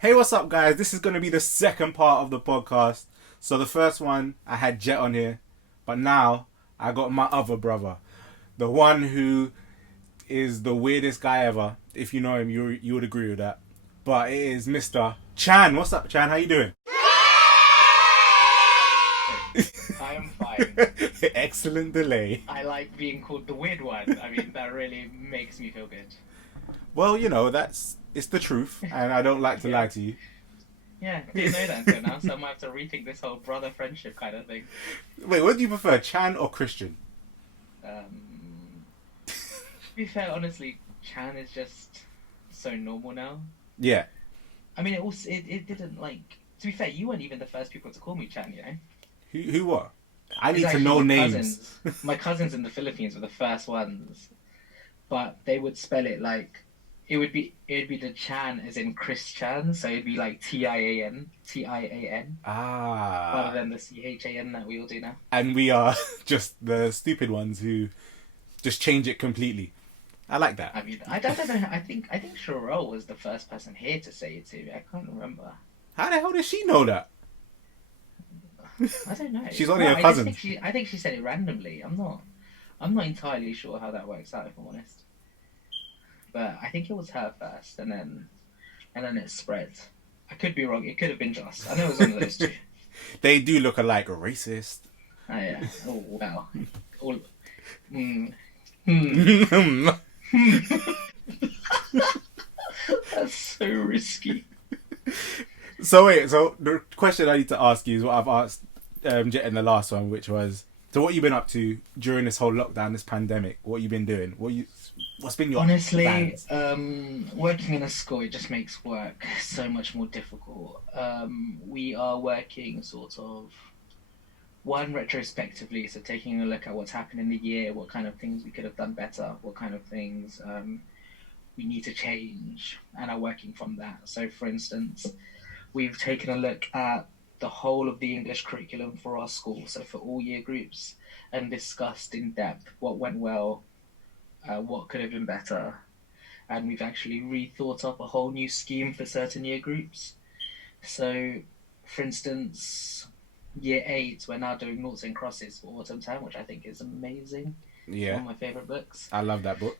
Hey, what's up, guys? This is going to be the second part of the podcast. So, the first one, I had Jet on here, but now I got my other brother, the one who is the weirdest guy ever. If you know him, you would agree with that. But it is Mr. Chan. What's up, Chan? How you doing? I am fine. Excellent delay. I like being called the weird one. I mean, that really makes me feel good. Well, it's the truth, and I don't like to lie to you. Yeah, didn't know that until now, so I might have to rethink this whole brother friendship kind of thing. Wait, what do you prefer, Chan or Christian? To be fair, honestly, Chan is just so normal now. Yeah. I mean, it didn't like. To be fair, you weren't even the first people to call me Chan, you know. Who what? I It's need to actually know my names. My cousins in the Philippines were the first ones, but they would spell it like it'd be the Chan as in Chris Chan, so it'd be like Tian, rather Ah. than the Chan that we all do now. And we are just the stupid ones who just change it completely. I like that. I mean, I don't know. I think Sherelle was the first person here to say it to me. I can't remember. How the hell does she know that? I don't know. She's only No, a cousin. I think she said it randomly. I'm not entirely sure how that works out, if I'm honest. But I think it was her first, and then it spread. I could be wrong. It could have been Joss. I know it was one of those two. They do look alike. Racist. Oh yeah. Oh wow. All. Mm. That's so risky. So wait. So the question I need to ask you is what I've asked Jet in the last one, which was, so what you been up to during this whole lockdown, this pandemic? What you been doing? What's been your Honestly, plans? working in a school, it just makes work so much more difficult. We are working sort of one retrospectively, so taking a look at what's happened in the year, what kind of things we could have done better, what kind of things we need to change, and are working from that. So, for instance, we've taken a look at the whole of the English curriculum for our school, so for all year groups, and discussed in depth what went well, what could have been better, and we've actually rethought up a whole new scheme for certain year groups. So, for instance, year 8, we're now doing noughts and crosses for autumn term, which I think is amazing. It's one Yeah, of my favourite books. I love that book.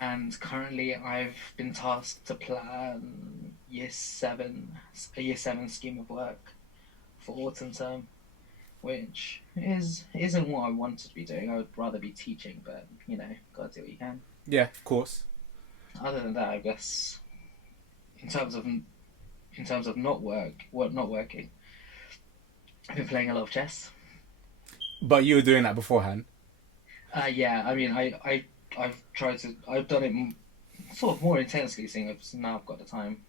And currently, I've been tasked to plan a year 7 scheme of work for autumn term, which isn't what I wanted to be doing. I would rather be teaching, but gotta do what you can. Yeah, of course. Other than that, I guess in terms of not working, I've been playing a lot of chess. But you were doing that beforehand. Yeah, I mean, I've done it sort of more intensely, seeing as now I've got the time.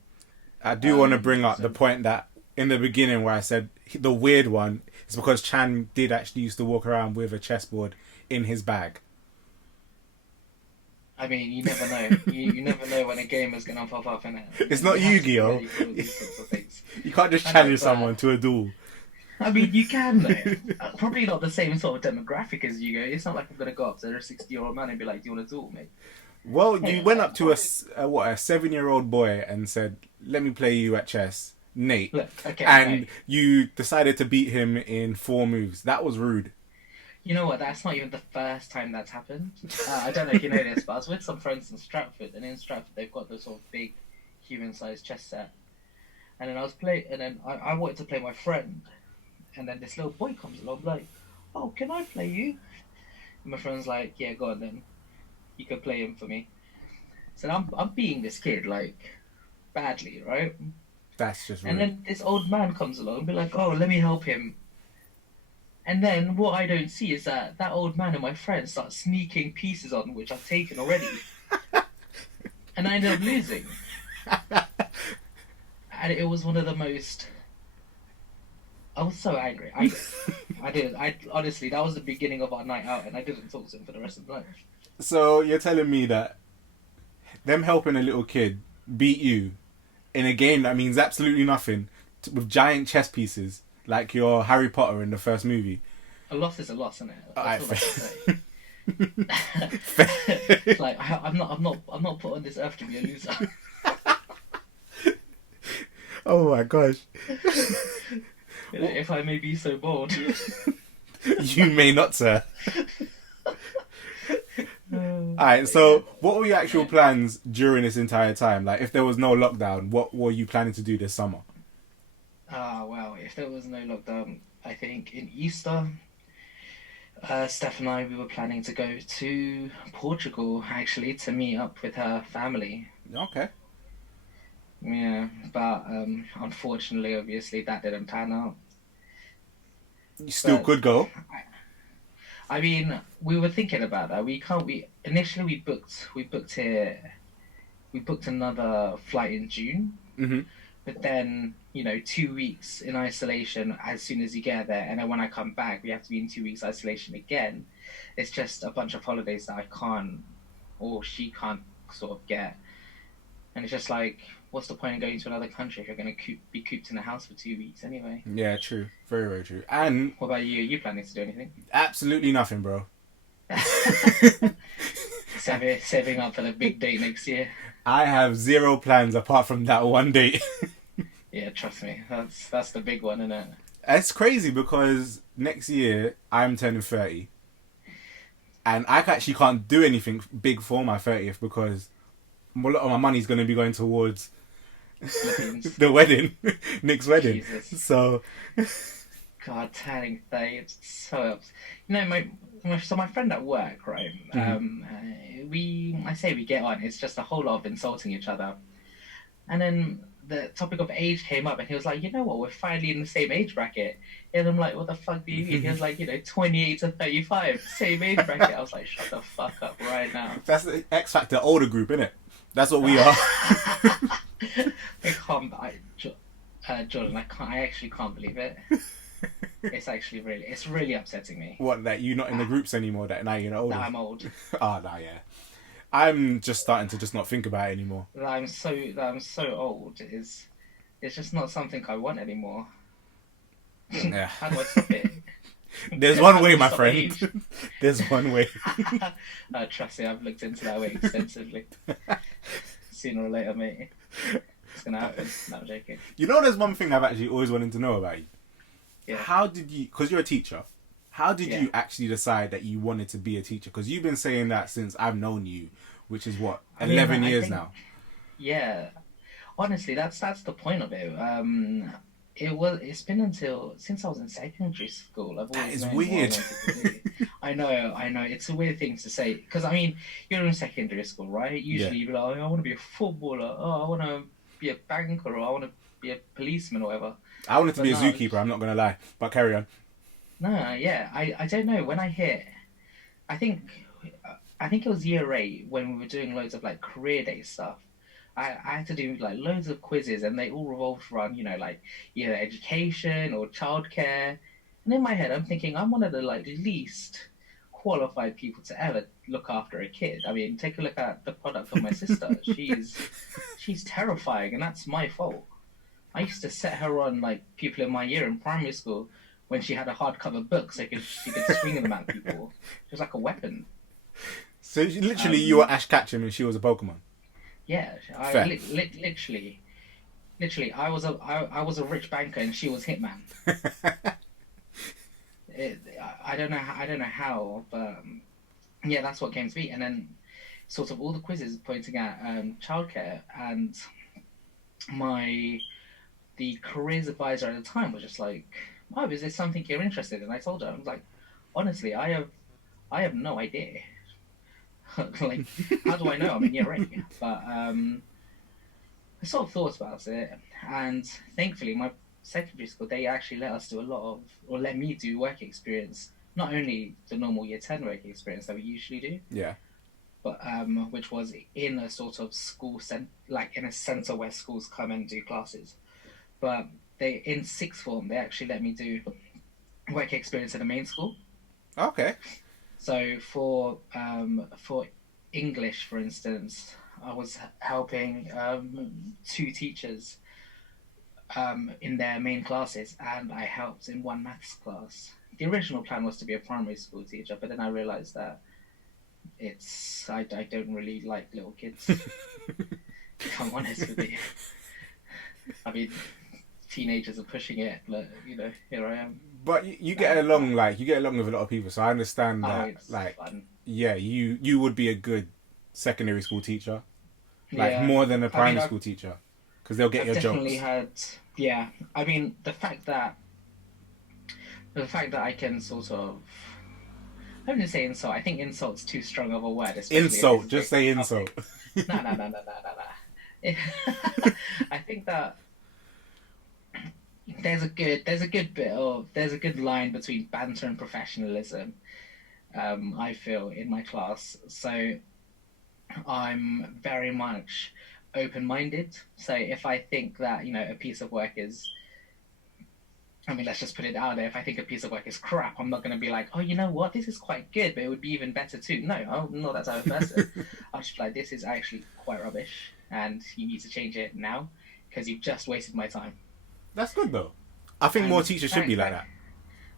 I do want to bring up So the point that in the beginning where I said the weird one is because Chan did actually used to walk around with a chessboard in his bag. I mean, you never know. You never know when a game is gonna pop up in it. It's not Yu-Gi-Oh! These sorts of things. You can't just I know, challenge but someone to a duel. I mean, you can though. Probably not the same sort of demographic as you go. It's not like I'm gonna go up to a 60-year-old man and be like, "Do you want to duel, mate?" Well, you Yeah, went up to a 7-year-old boy and said, "Let me play you at chess, Nate," Look, okay, and no. you decided to beat him in 4 moves. That was rude. You know what? That's not even the first time that's happened. I don't know if you know this, but I was with some friends in Stratford, and in Stratford they've got this sort of big, human-sized chess set. And then I wanted to play my friend, and then this little boy comes along like, "Oh, can I play you?" And my friend's like, "Yeah, go on then. You can play him for me." So I'm beating this kid like badly, right? That's just And rude. then this old man comes along and be like, "Oh, let me help him." And then what I don't see is that old man and my friend start sneaking pieces on which I've taken already, and I ended up losing. And it was one of the most. I was so angry. I didn't. I honestly, that was the beginning of our night out, and I didn't talk to him for the rest of the night. So you're telling me that them helping a little kid beat you in a game that means absolutely nothing with giant chess pieces like your Harry Potter in the first movie. A loss is a loss, isn't it? Alright, That's all I can say. It's like I'm not put on this earth to be a loser. Oh my gosh. If I may be so bold. You may not, sir. Alright, so what were your actual plans during this entire time? Like, if there was no lockdown, what were you planning to do this summer? Well, if there was no lockdown, I think in Easter, Steph and I, we were planning to go to Portugal, actually, to meet up with her family. Okay. Yeah, but unfortunately, obviously, that didn't pan out. You still But could go. I mean, we were thinking about that. We can't. We initially we booked another flight in June, Hmm. but then 2 weeks in isolation as soon as you get there, and then when I come back, we have to be in 2 weeks isolation again. It's just a bunch of holidays that I can't, or she can't sort of get, and it's just like, what's the point in going to another country if you're going to be cooped in a house for 2 weeks anyway? Yeah, true. Very, very true. And What about you? Are you planning to do anything? absolutely nothing, bro. Saving up for the big date next year. I have zero plans apart from that one date. Yeah, trust me, that's the big one, isn't it? It's crazy because next year I'm turning 30. And I actually can't do anything big for my 30th because a lot of my money's going to be going towards Philippines. the wedding, Nick's wedding. Jesus. So, God, turning 30, it's so my friend at work, right? I say we get on. It's just a whole lot of insulting each other, and then the topic of age came up, and he was like, "You know what? We're finally in the same age bracket." And I'm like, "What the fuck do you mean?" He was like, 28 to 35, same age bracket. I was like, "Shut the fuck up right now." that's the X Factor older group, innit? That's what we are. I can't. Jordan, I actually can't believe it. It's really upsetting me. What, that you're not in the groups anymore, that now you're older? That I'm old. Oh, no, yeah. I'm just starting to just not think about it anymore. That I'm so old is it's just not something I want anymore. Yeah. How do I stop it? There's one How do way, I my stop friend. age? There's one way. Trust me, I've looked into that way extensively. Sooner or later, mate, it's gonna happen. No, I'm joking. You know, there's one thing I've actually always wanted to know about you. Yeah. How did you, because you're a teacher, how did Yeah. you actually decide that you wanted to be a teacher? Because you've been saying that since I've known you, which is what, 11 years think, now? Yeah, honestly, that's the point of it. It's been since I was in secondary school. I've That always is known what I weird. wanted to do. I know. It's a weird thing to say because I mean, you're in secondary school, right? Usually, Yeah. you'd be like, "Oh, I want to be a footballer. Oh, I want to be a banker, or I want to be a policeman, or whatever." I wanted to But be a no, zookeeper, I'm not going to lie. But carry on. no, yeah, I don't know. When I hear, I think, I think it was year 8 when we were doing loads of like career day stuff. I had to do like loads of quizzes, and they all revolved around like either education or childcare. And in my head, I'm thinking I'm one of the like least qualified people to ever look after a kid. I mean, take a look at the product of my sister. She's terrifying, and that's my fault. I used to set her on like people in my year in primary school when she had a hardcover book, so she could swing them at people. She was like a weapon. So literally, you were Ash Ketchum and she was a Pokemon. Yeah, Fair. literally, I was a rich banker and she was Hitman. I don't know how, but yeah, that's what came to be. And then sort of all the quizzes pointing at childcare, and the careers advisor at the time was just like, "Oh, is this something you're interested in?" I told her, I was like, "Honestly, I have no idea." Like, how do I know? I'm in year 8. But I sort of thought about it, and thankfully, my secondary school, they actually let us do or let me do work experience. Not only the normal year 10 work experience that we usually do, Yeah. but which was in a sort of like in a center where schools come and do classes. But in sixth form, they actually let me do work experience in the main school. Okay. So for English, for instance, I was helping 2 teachers in their main classes, and I helped in one maths class. The original plan was to be a primary school teacher, but then I realised that I don't really like little kids. If I'm honest with you. I mean, teenagers are pushing it. Here I am. But you get along with a lot of people, so I understand Oh, that. it's Like, fun. yeah, you would be a good secondary school teacher, like Yeah, more than a I mean, primary school teacher, because they'll get I've your definitely jokes. had. Yeah, I mean, the fact that I can sort of. I wouldn't say insult. I think insult's too strong of a word, especially if Insult, it's a just big say insult. topic. No, no, no, no, no, no, no. I think that there's a good line between banter and professionalism. I feel in my class, so I'm very much open-minded. So if I think that a piece of work is, I mean, let's just put it out there. If I think a piece of work is crap, I'm not going to be like, oh, you know what, this is quite good, but it would be even better too. No, I'm not that type of person. I'll just be like, this is actually quite rubbish, and you need to change it now because you've just wasted my time. That's good though. I think more And teachers should be like that.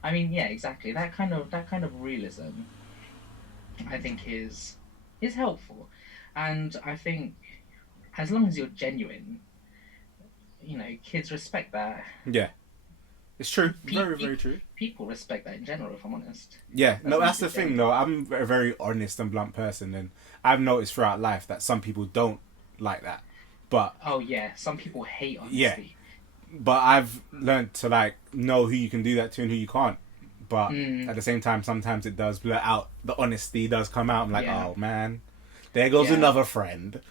I mean, yeah, exactly. That kind of realism, I think, is helpful, and I think as long as you're genuine, kids respect that. Yeah, it's true. Pe- Very, pe- very true. People respect that in general. If I'm honest, Yeah, as no, long that's as the you're thing genuine. though. I'm a very honest and blunt person, and I've noticed throughout life that some people don't like that. But Oh yeah, some people hate yeah, honesty. but I've learned to like know who you can do that to and who you can't. But Mm, at the same time, sometimes it does blur out. The honesty does come out. I'm like, yeah, oh man, there goes yeah. another friend.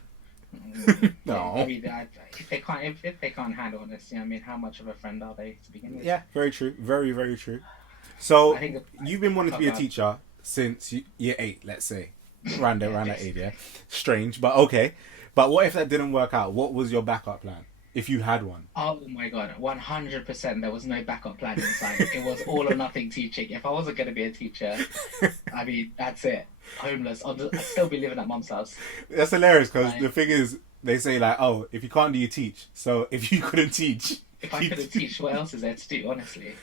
I No. mean, if they can't handle honesty, I mean, how much of a friend are they to begin with? Yeah, very true. Very, very true. I So think. you've been wanting to Oh be a God. teacher since year 8, let's say, around there, Yeah, around that age. Yeah, basically. strange, but okay. But what if that didn't work out? What was your backup plan if you had one? Oh my God, 100%. There was no backup plan inside. It was all or nothing teaching. If I wasn't going to be a teacher, I mean, that's it. Homeless. I'd still be living at mum's house. That's hilarious because the Like, thing is, they say like, oh, if you can't do, you teach. So if you couldn't teach, if I you couldn't teach, what else is there to do, honestly?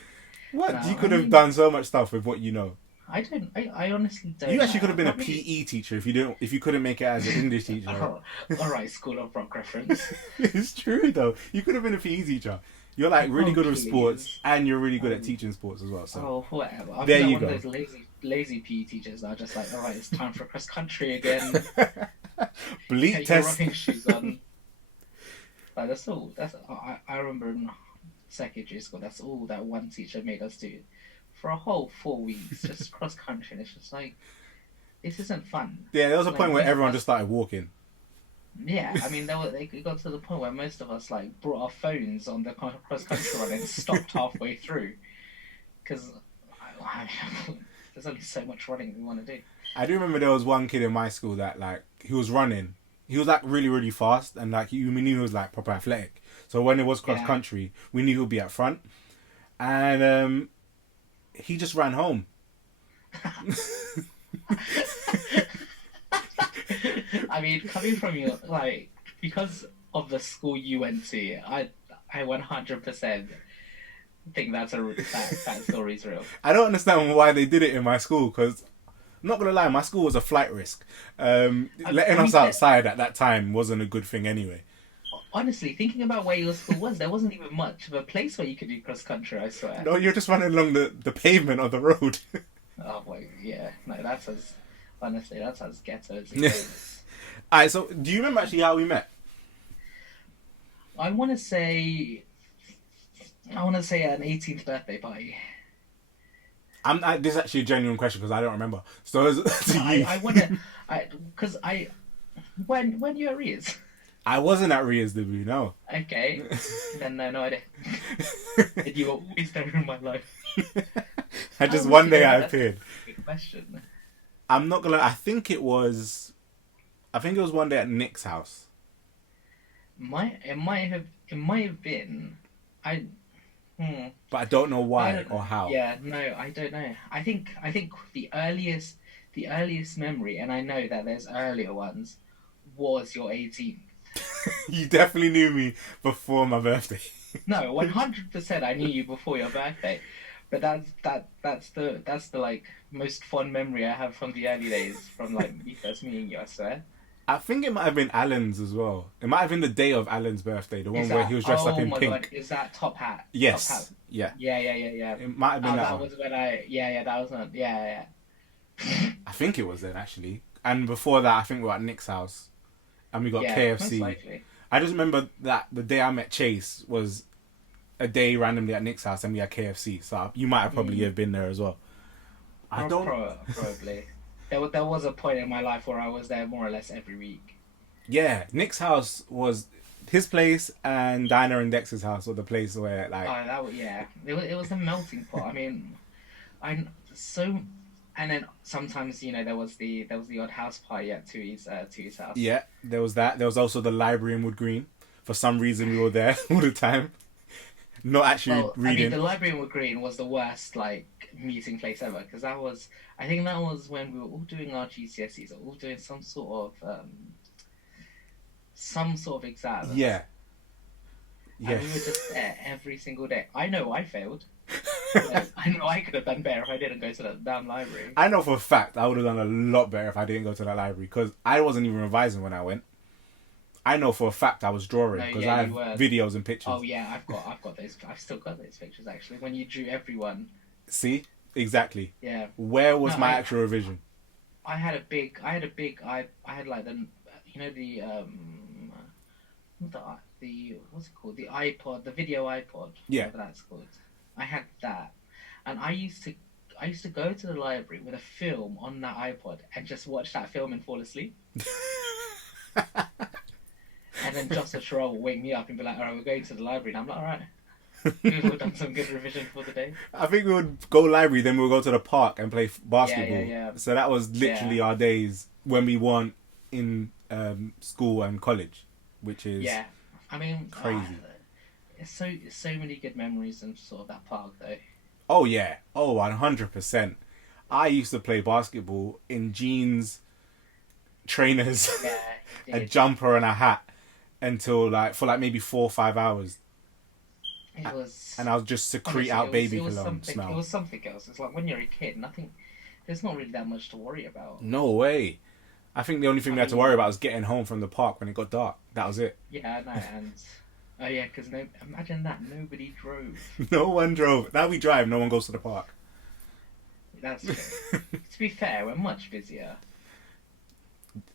No, what? You I could have mean, done so much stuff with what you know. I don't, I honestly You don't actually could know. have been a Probably, PE teacher if you didn't. If you couldn't make it as an English teacher. oh, all right, School of Rock reference. It's true though. You could have been a PE teacher. You're like really Oh, good with sports, please. and you're really good at Oh, teaching sports as well. So oh, whatever. I there feel like you one of go. those lazy PE teachers that are just like, all right, it's time for cross country again. Bleep Take your test. running shoes on. Like, that's all. I remember in secondary school, that's all that one teacher made us do for a whole 4 weeks, just cross country. And it's just like, this isn't fun. Yeah, there was a Like point where most of everyone us, just started walking. yeah. I mean, they got to the point where most of us like brought our phones on the cross country run and stopped halfway through because there's only so much running we want to do. I do remember there was one kid in my school that like he was running. He was like really really fast and like we knew he was like proper athletic. So when it was cross Yeah. country, we knew he would be at front, and he just ran home. I mean, coming from you, like, because of the school you went to, I 100% think that story's real. I don't understand why they did it in my school because I'm not gonna lie, my school was a flight risk. Letting I us mean, outside at that time wasn't a good thing anyway. honestly, thinking about where your school was, there wasn't even much of a place where you could do cross country. I swear. No, you're just running along the pavement of the road. Oh wait, yeah, no, that's as ghetto as it goes. Alright, so do you remember actually how we met? I want to say, an 18th birthday party. This is actually a genuine question because I don't remember. So to you, I want to, because when you at Ria's. I wasn't at Ria's debut. No. Okay, then no idea. And you were always there in my life. I How just was one it day there? I That's appeared. a good question. I'm not gonna. I think it was. I think it was one day at Nick's house. It might have been. I. Hmm. But I don't know I why don't. or how. Yeah, no, I don't know. I think the earliest memory, and I know that there's earlier ones, was your 18th. You definitely knew me before my birthday. No, 100%. I knew you before your birthday, but that's the like most fond memory I have from the early days, from like me first meeting you. I swear. I think it might have been Alan's as well. It might have been the day of Alan's birthday, the one where he was dressed up in pink. God, is that Top Hat? Yes. Top Hat. Yeah. Yeah. It might have been that That one. was when that was not, yeah. I think it was then, actually. And before that, I think we were at Nick's house. And we got KFC. Most likely. I just remember that the day I met Chase was a day randomly at Nick's house and we had KFC. So you might have probably have been there as well. I don't... Probably. There was a point in my life where I was there more or less every week. Yeah, Nick's house was... His place and Dinah and Dex's house were the place where, like... It was a melting pot. I mean, and then sometimes, there was the odd house party at Tui's house. Yeah, there was that. There was also the library in Wood Green. For some reason, we were there all the time. Not actually reading. I mean, the library in Wood Green was the worst, meeting place ever. Because I think that was when we were all doing our GCSEs, or all doing some sort of exam. Yeah. And we were just there every single day. I know I failed. I know I could have done better if I didn't go to that damn library. I know for a fact I would have done a lot better if I didn't go to that library because I wasn't even revising when I went. I know for a fact I was drawing because I have videos and pictures. Oh yeah, I've got those. I've still got those pictures actually. When you drew everyone. See, exactly. Yeah. Where was my actual revision? I had like the what's it called? The iPod, the video iPod. Yeah. Whatever that's called. I had that, and I used to go to the library with a film on that iPod and just watch that film and fall asleep. And then Joseph Sherrill would wake me up and be like, "All right, we're going to the library." And I'm like, "All right." We've done some good revision for the day. I think we would go library, then we would go to the park and play basketball. Yeah. So that was literally our days when we weren't in school and college, which is I mean, crazy. It's so many good memories in sort of that park though. Oh yeah, 100%. I used to play basketball in jeans, trainers, a jumper and a hat until for maybe 4 or 5 hours. It was, and I was just secrete out baby cologne smell. It was something else. It's like when you're a kid, there's not really that much to worry about. No way. I think the only thing we had to worry about was getting home from the park when it got dark. That was it. Yeah, I know, and because imagine that nobody drove. No one drove. Now we drive. No one goes to the park. That's true. To be fair, we're much busier.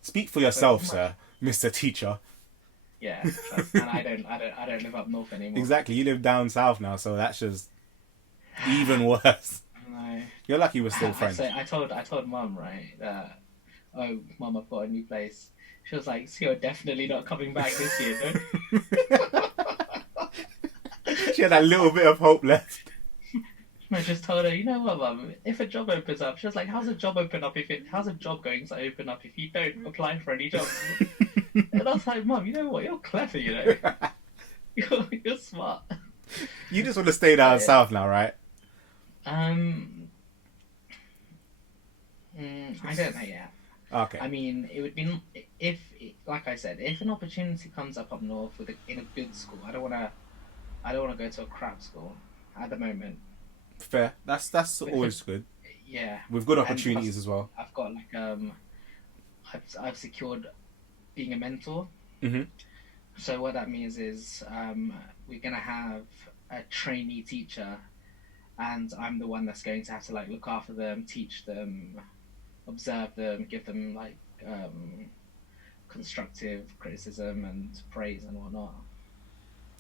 Speak for yourself, sir, Mr. Teacher. Yeah, and I don't live up north anymore. Exactly, you live down south now, so that's just even worse. No. You're lucky we're still friends. I told Mum, right, that, oh, Mum, I've got a new place. She was like, so you're definitely not coming back this year, no? She had that little bit of hope left. I just told her, you know what, Mum, if a job opens up, she was like, how's a job going to open up if you don't apply for any jobs? And I was like, Mum, you know what, you're clever, you know. You're smart. You just want to stay down south now, right? I don't know yet. Okay. I mean, it would be like I said, if an opportunity comes up north in a good school, I don't want to go to a crap school at the moment. Fair. That's always good. Yeah. With good opportunities as well. I've got I've secured being a mentor. Mm-hmm. So what that means is we're gonna have a trainee teacher, and I'm the one that's going to have to look after them, teach them, observe them, give them constructive criticism and praise and whatnot.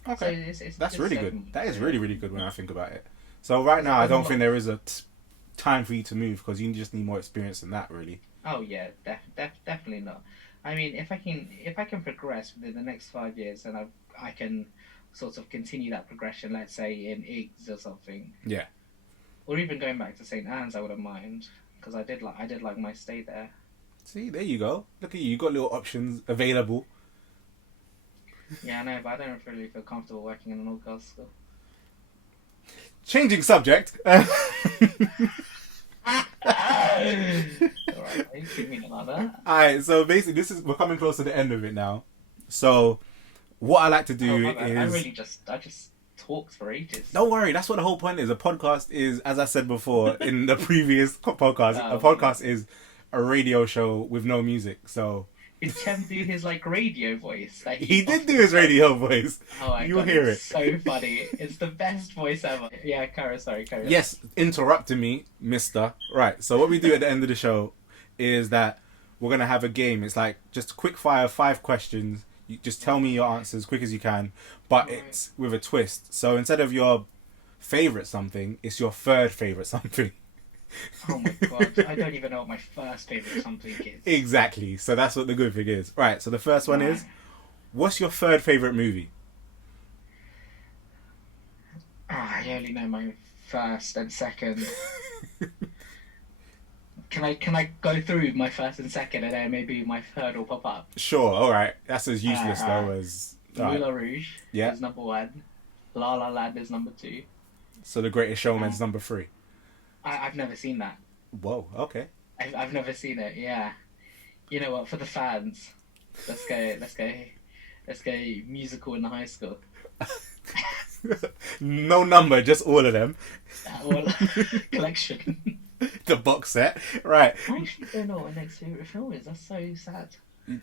Okay, so that's really good. That is really, really good when I think about it. So right now, I don't think there is a time for you to move because you just need more experience than that, really. Oh yeah, definitely not. I mean, if I can progress within the next 5 years, then I can sort of continue that progression. Let's say in IGS or something. Yeah. Or even going back to St. Anne's, I wouldn't mind because I did like my stay there. See, there you go. Look at you. You got little options available. Yeah, I know, but I don't really feel comfortable working in an all-girls school. Changing subject. Alright, give me another. Alright, so basically we're coming close to the end of it now. So what I like to do is I just talked for ages. Don't worry, that's what the whole point is. A podcast is, as I said before in the previous podcast, a podcast is a radio show with no music. So Did Chem do his like radio voice? That He did often do his does? radio voice. Oh my You'll god, hear it's it. so funny. It's the best voice ever. Yeah, sorry, carry on. Yes, interrupting me, mister. Right, so what we do at the end of the show is that we're going to have a game. It's like just quick fire, 5 questions. You just tell me your answers as quick as you can, but Right. it's with a twist. So instead of your favourite something, it's your third favourite something. Oh my god, I don't even know what my first favourite something is. Exactly. So that's what the good thing is. Right, so the first one is, what's your third favourite movie? I only know my first and second. Can I go through my first and second, and then maybe my third will pop up? Sure, alright. That's as useless though as... Alright. Moulin Rouge Yeah. is number 1. La La Land is number 2. So The Greatest Showman's number 3. I've never seen that. Whoa, okay. I've never seen it. Yeah. You know what? For the fans, let's go musical in the high school. No number, just all of them. Well, collection. The box set. Right. I actually don't know what my next favorite film is. That's so sad.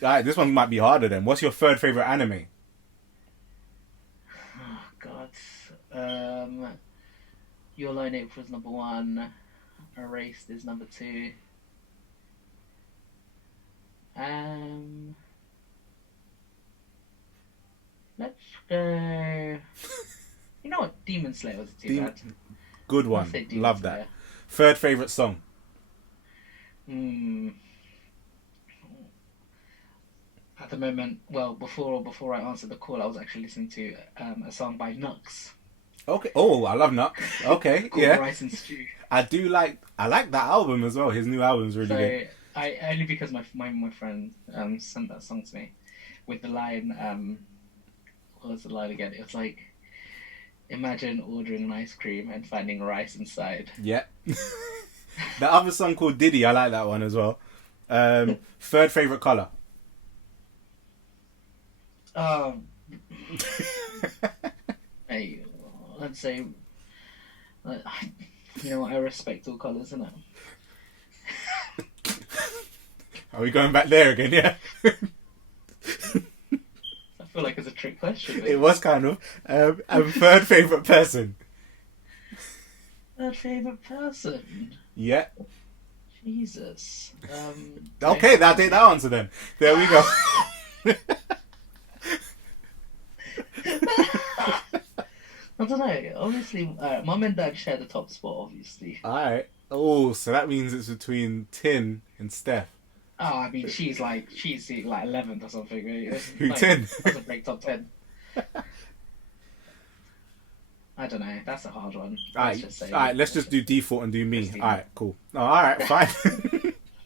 Alright, this one might be harder then. What's your third favourite anime? Oh God. Your Line April is number 1. Erased is number 2. Let's go. You know what? Demon Slayer was too bad. Good I'll one. say Demon Love Slayer. that. Third favourite song? At the moment, well, before I answered the call, I was actually listening to a song by Nux Okay. Oh, I love Nuck. Okay, called yeah. Rice and Stew. I like that album as well. His new album's really So good. I only because my friend sent that song to me with the line. What was the line again? It was like, imagine ordering an ice cream and finding rice inside. Yeah. The other song called Diddy, I like that one as well. Third favourite colour? Hey, let's say, you know what? I respect all colours, innit? Are we going back there again? Yeah. I feel like it's a trick question. It was kind of. And third favourite person? Third favourite person? Yeah. Jesus. Okay, I'll take that answer then. There we go. I don't know. Obviously, mum and dad share the top spot. Obviously. Alright. Oh, so that means it's between Tin and Steph. Oh, I mean, she's like 11th or something. Right? Who, Tin? Doesn't break top 10. I don't know. That's a hard one. Let's just do default and do me. Let's do Alright, cool. Oh, alright, fine.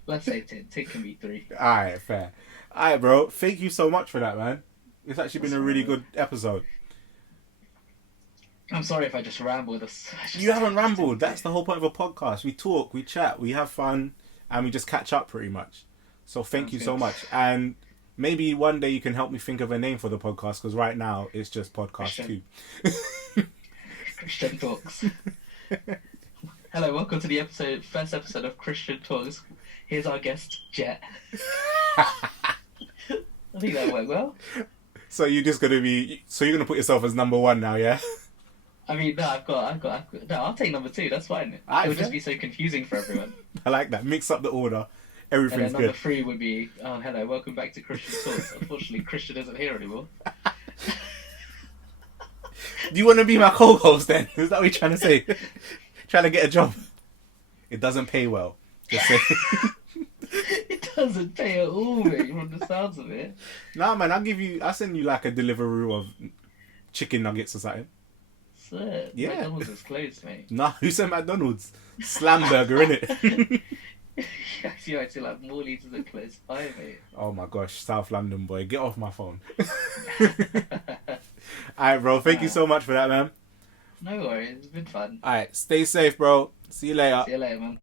Let's say Tin. Tin can be 3. Alright, fair. Alright, bro. Thank you so much for that, man. It's actually been a really good episode. I'm sorry if I just rambled. You haven't rambled. That's the whole point of a podcast. We talk, we chat, we have fun, and we just catch up pretty much. So thank you so much. And maybe one day you can help me think of a name for the podcast, because right now it's just Podcast 2. Christian Talks. Hello, welcome to the first episode of Christian Talks. Here's our guest, Jet. I think that went well. So you're gonna put yourself as number 1 now, yeah? I mean, no, I'll take number 2. That's fine. It would just be so confusing for everyone. I like that. Mix up the order. And Everything's then number good. 3 would be, oh, hello, welcome back to Christian Talks. Unfortunately, Christian isn't here anymore. Do you want to be my co-host then? Is that what you're trying to say? Trying to get a job? It doesn't pay well. Just say. It doesn't pay at all, mate, from the sounds of it. Nah, man, I'll send you like a Deliveroo of chicken nuggets or something. Sir, Yeah. McDonald's is closed, mate. Nah, who said McDonald's? Slamburger, innit? Yeah, I feel like Morley's is close by, mate. Oh my gosh, South London boy, get off my phone. Alright, bro, thank you so much for that, man. No worries, it's been fun. Alright, stay safe, bro. See you later. See you later, man.